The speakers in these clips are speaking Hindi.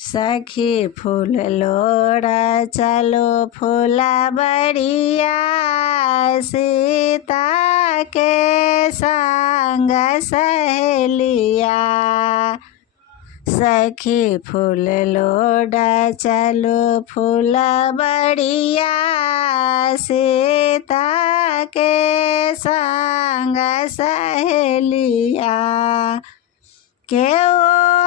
सखी फूल लोड़ा चलो फूला बढ़िया, सीता के संग सहेलिया। सखी फूल लोड़ा चलो फूला बढ़िया, सीता के संग सहेलिया। केओ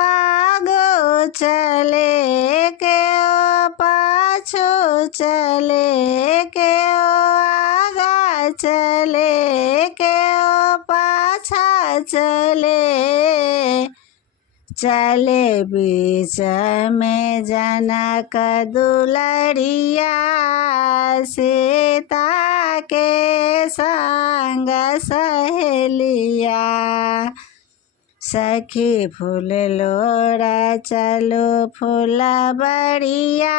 आगो चले केओ पाछू चले, केओ आगा चले केओ पाछा चले। चले बीच में जनक दुलरिया, सीता के संग सहेलिया। सखी फूल लोड़ा चलो फूला बढ़िया,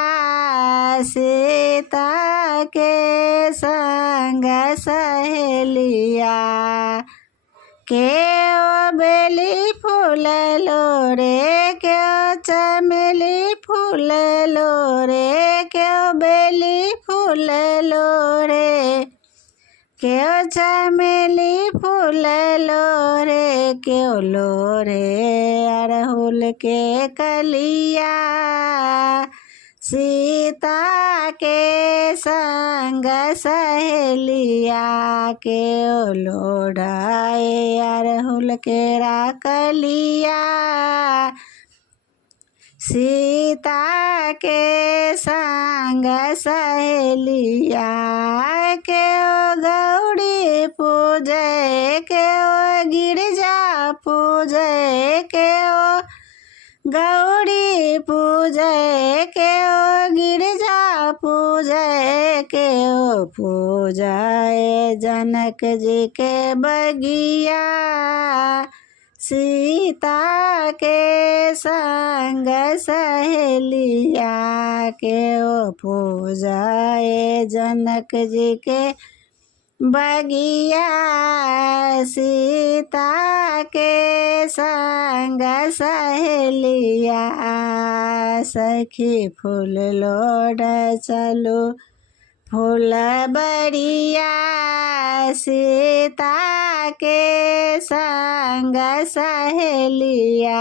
सीता के संग सहेलिया। केओ बेली फूल लोरे केओ चमेली फूल लोरे, केओ बेली फूल लोरे केओ चमेली फूल लोरे, केओ लोरे अड़हुल के कलिया। सीता के संग सहेलिया, केओ लोढ़ाए अड़हुल के राकलिया। सीता के संग सहेलिया, केओ गौरी पूजे केओ गिरजा पूजे, केओ गौरी पूजे केओ गिरजा पूजे। केओ पूजाए जनक जी के बगिया, सीता के संग सहेलिया। केओ पूजाए जनक जी के बगिया, सीता के संग सहेलिया। सखी फूल लोड़ा चलो फूल बढ़िया, सीता के संग सहेलिया।